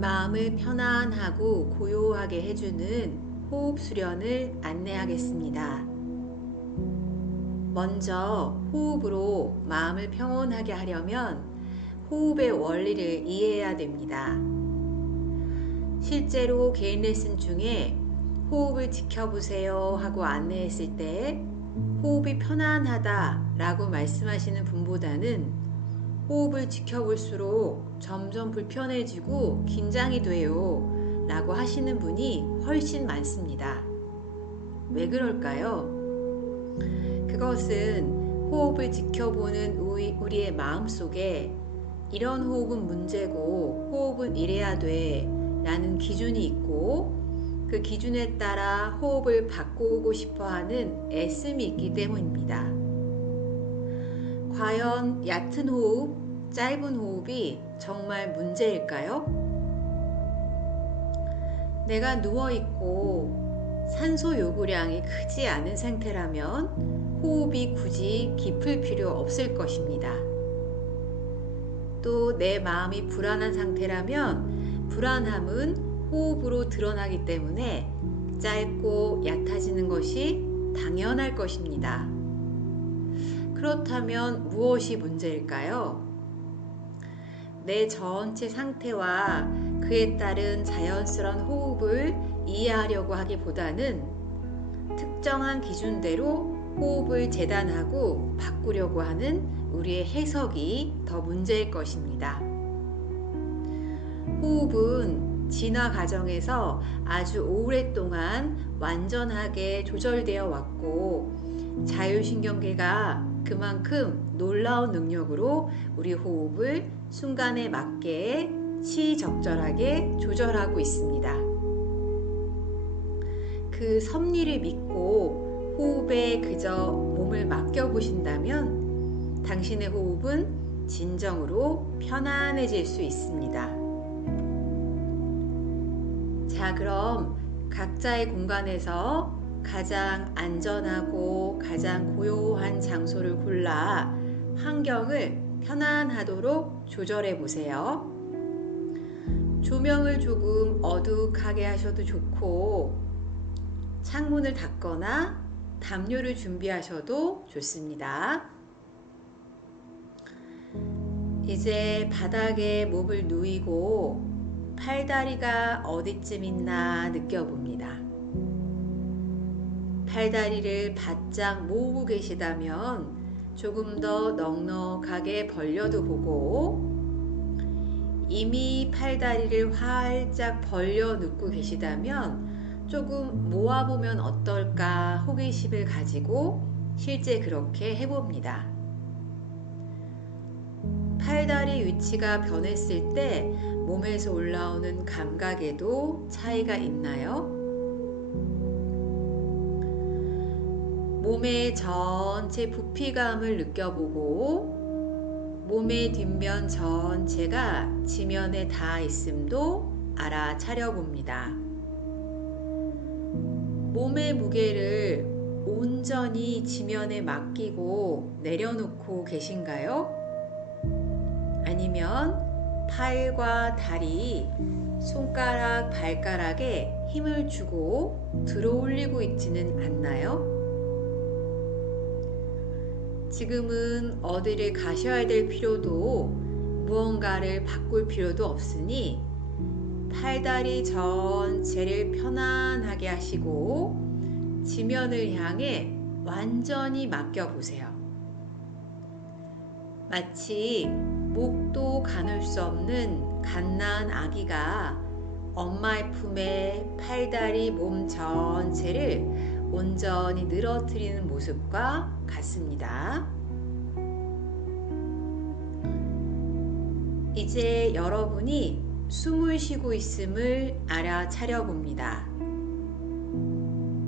마음을 편안하고 고요하게 해주는 호흡 수련을 안내하겠습니다. 먼저 호흡으로 마음을 평온하게 하려면 호흡의 원리를 이해해야 됩니다. 실제로 개인 레슨 중에 호흡을 지켜보세요 하고 안내했을 때 호흡이 편안하다 라고 말씀하시는 분보다는 호흡을 지켜볼수록 점점 불편해지고 긴장이 돼요 라고 하시는 분이 훨씬 많습니다. 왜 그럴까요? 그것은 호흡을 지켜보는 우리의 마음속에 이런 호흡은 문제고 호흡은 이래야 돼 라는 기준이 있고 그 기준에 따라 호흡을 바꾸고 싶어 하는 애씀이 있기 때문입니다. 과연 얕은 호흡, 짧은 호흡이 정말 문제일까요? 내가 누워있고 산소 요구량이 크지 않은 상태라면 호흡이 굳이 깊을 필요 없을 것입니다. 또 내 마음이 불안한 상태라면 불안함은 호흡으로 드러나기 때문에 짧고 얕아지는 것이 당연할 것입니다. 그렇다면 무엇이 문제일까요? 내 전체 상태와 그에 따른 자연스러운 호흡을 이해하려고 하기보다는 특정한 기준대로 호흡을 재단하고 바꾸려고 하는 우리의 해석이 더 문제일 것입니다. 호흡은 진화 과정에서 아주 오랫동안 완전하게 조절되어 왔고 자율신경계가 그만큼 놀라운 능력으로 우리 호흡을 순간에 맞게 시적절하게 조절하고 있습니다. 그 섭리를 믿고 호흡에 그저 몸을 맡겨보신다면 당신의 호흡은 진정으로 편안해질 수 있습니다. 자, 그럼 각자의 공간에서 가장 안전하고 가장 고요한 장소를 골라 환경을 편안하도록 조절해 보세요. 조명을 조금 어둑하게 하셔도 좋고 창문을 닫거나 담요를 준비하셔도 좋습니다. 이제 바닥에 몸을 누이고 팔다리가 어디쯤 있나 느껴봅니다. 팔다리를 바짝 모으고 계시다면 조금 더 넉넉하게 벌려도 보고 이미 팔다리를 활짝 벌려 눕고 계시다면 조금 모아보면 어떨까 호기심을 가지고 실제 그렇게 해봅니다. 팔다리 위치가 변했을 때 몸에서 올라오는 감각에도 차이가 있나요? 몸의 전체 부피감을 느껴보고 몸의 뒷면 전체가 지면에 닿아 있음도 알아차려 봅니다. 몸의 무게를 온전히 지면에 맡기고 내려놓고 계신가요? 아니면 팔과 다리, 손가락, 발가락에 힘을 주고 들어올리고 있지는 않나요? 지금은 어디를 가셔야 될 필요도 무언가를 바꿀 필요도 없으니 팔다리 전체를 편안하게 하시고 지면을 향해 완전히 맡겨보세요. 마치 목도 가눌 수 없는 갓난 아기가 엄마의 품에 팔다리 몸 전체를 온전히 늘어뜨리는 모습과 같습니다. 이제 여러분이 숨을 쉬고 있음을 알아차려 봅니다.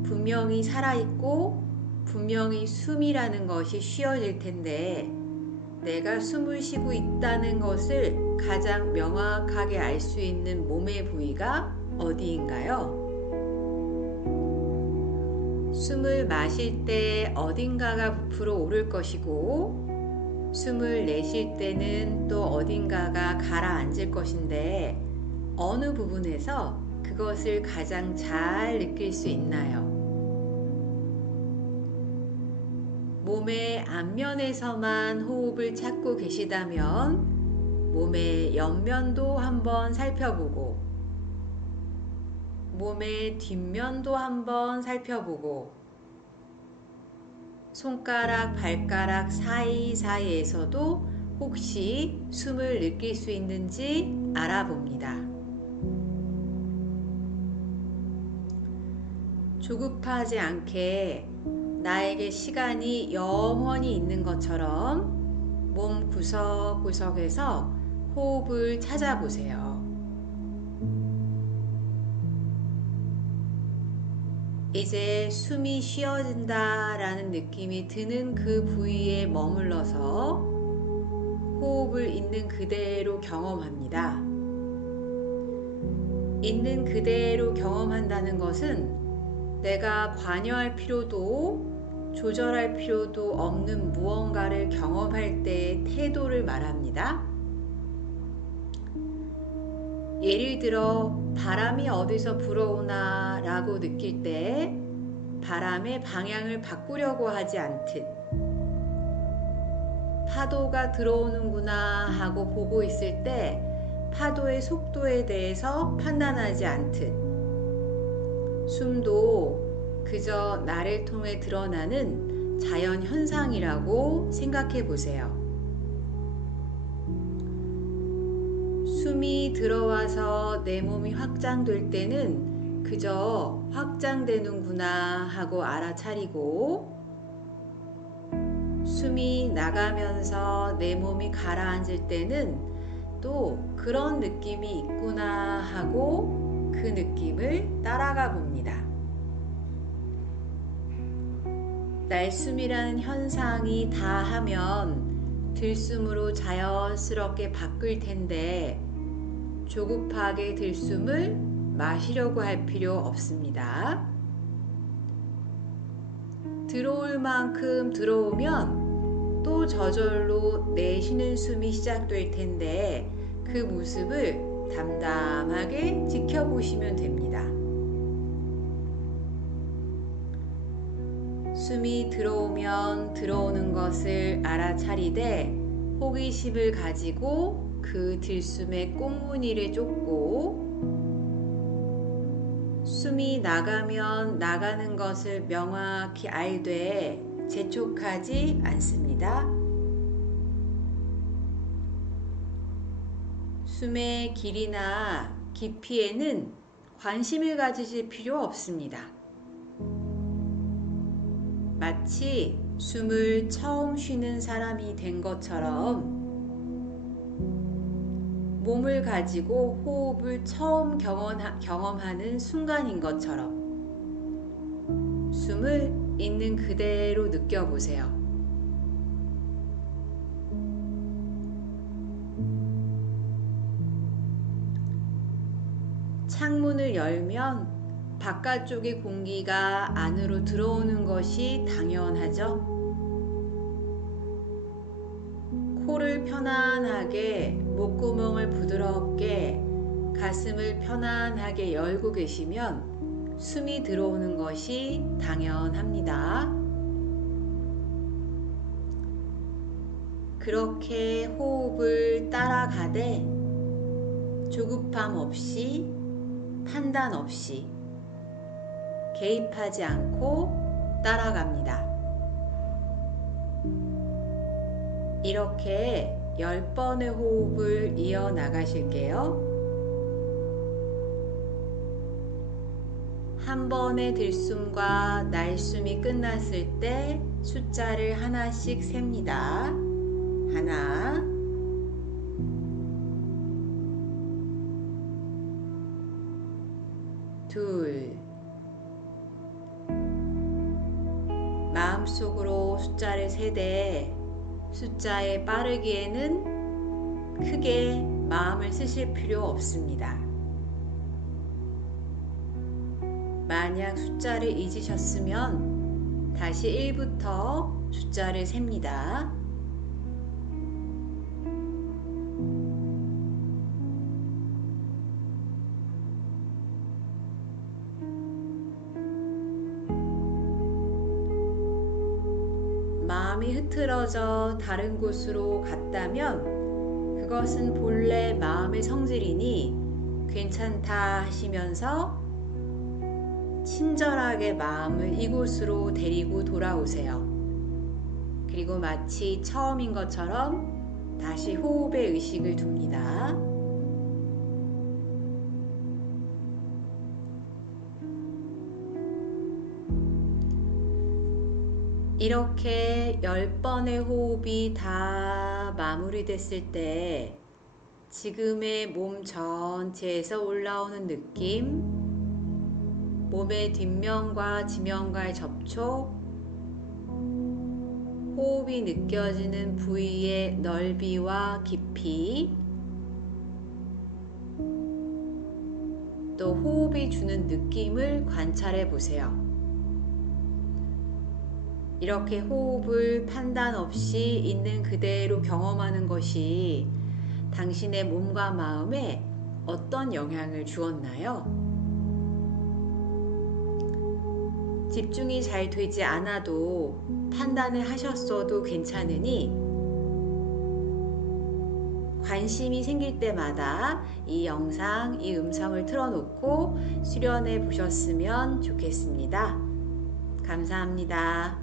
분명히 살아있고 분명히 숨이라는 것이 쉬어질 텐데 내가 숨을 쉬고 있다는 것을 가장 명확하게 알 수 있는 몸의 부위가 어디인가요? 숨을 마실 때 어딘가가 부풀어 오를 것이고 숨을 내쉴 때는 또 어딘가가 가라앉을 것인데 어느 부분에서 그것을 가장 잘 느낄 수 있나요? 몸의 앞면에서만 호흡을 찾고 계시다면 몸의 옆면도 한번 살펴보고 몸의 뒷면도 한번 살펴보고 손가락, 발가락 사이사이에서도 혹시 숨을 느낄 수 있는지 알아봅니다. 조급하지 않게 나에게 시간이 영원히 있는 것처럼 몸 구석구석에서 호흡을 찾아보세요. 이제 숨이 쉬어진다 라는 느낌이 드는 그 부위에 머물러서 호흡을 있는 그대로 경험합니다. 있는 그대로 경험한다는 것은 내가 관여할 필요도 조절할 필요도 없는 무언가를 경험할 때의 태도를 말합니다. 예를 들어 바람이 어디서 불어오나 라고 느낄 때 바람의 방향을 바꾸려고 하지 않듯 파도가 들어오는구나 하고 보고 있을 때 파도의 속도에 대해서 판단하지 않듯 숨도 그저 나를 통해 드러나는 자연 현상이라고 생각해 보세요. 숨이 들어와서 내 몸이 확장될 때는 그저 확장되는구나 하고 알아차리고 숨이 나가면서 내 몸이 가라앉을 때는 또 그런 느낌이 있구나 하고 그 느낌을 따라가 봅니다. 날숨이라는 현상이 다하면 들숨으로 자연스럽게 바뀔 텐데 조급하게 들숨을 마시려고 할 필요 없습니다. 들어올 만큼 들어오면 또 저절로 내쉬는 숨이 시작될 텐데 그 모습을 담담하게 지켜보시면 됩니다. 숨이 들어오면 들어오는 것을 알아차리되 호기심을 가지고 그 들숨의 꽁무니를 쫓고 숨이 나가면 나가는 것을 명확히 알되 재촉하지 않습니다. 숨의 길이나 깊이에는 관심을 가지실 필요 없습니다. 마치 숨을 처음 쉬는 사람이 된 것처럼 몸을 가지고 호흡을 처음 경험하는 순간인 것처럼 숨을 있는 그대로 느껴보세요. 창문을 열면 바깥쪽의 공기가 안으로 들어오는 것이 당연하죠. 코를 편안하게, 목구멍을 부드럽게, 가슴을 편안하게 열고 계시면 숨이 들어오는 것이 당연합니다. 그렇게 호흡을 따라가되 조급함 없이, 판단 없이, 개입하지 않고 따라갑니다. 이렇게 10번의 호흡을 이어나가실게요. 한 번의 들숨과 날숨이 끝났을 때 숫자를 하나씩 셉니다. 하나, 둘, 마음속으로 숫자를 세되 숫자에 빠르기에는 크게 마음을 쓰실 필요 없습니다. 만약 숫자를 잊으셨으면 다시 1부터 숫자를 셉니다. 마음이 흐트러져 다른 곳으로 갔다면 그것은 본래 마음의 성질이니 괜찮다 하시면서 친절하게 마음을 이곳으로 데리고 돌아오세요. 그리고 마치 처음인 것처럼 다시 호흡에 의식을 둡니다. 이렇게 10번의 호흡이 다 마무리됐을 때 지금의 몸 전체에서 올라오는 느낌, 몸의 뒷면과 지면과의 접촉, 호흡이 느껴지는 부위의 넓이와 깊이, 또 호흡이 주는 느낌을 관찰해 보세요. 이렇게 호흡을 판단 없이 있는 그대로 경험하는 것이 당신의 몸과 마음에 어떤 영향을 주었나요? 집중이 잘 되지 않아도 판단을 하셨어도 괜찮으니 관심이 생길 때마다 이 영상, 이 음성을 틀어놓고 수련해 보셨으면 좋겠습니다. 감사합니다.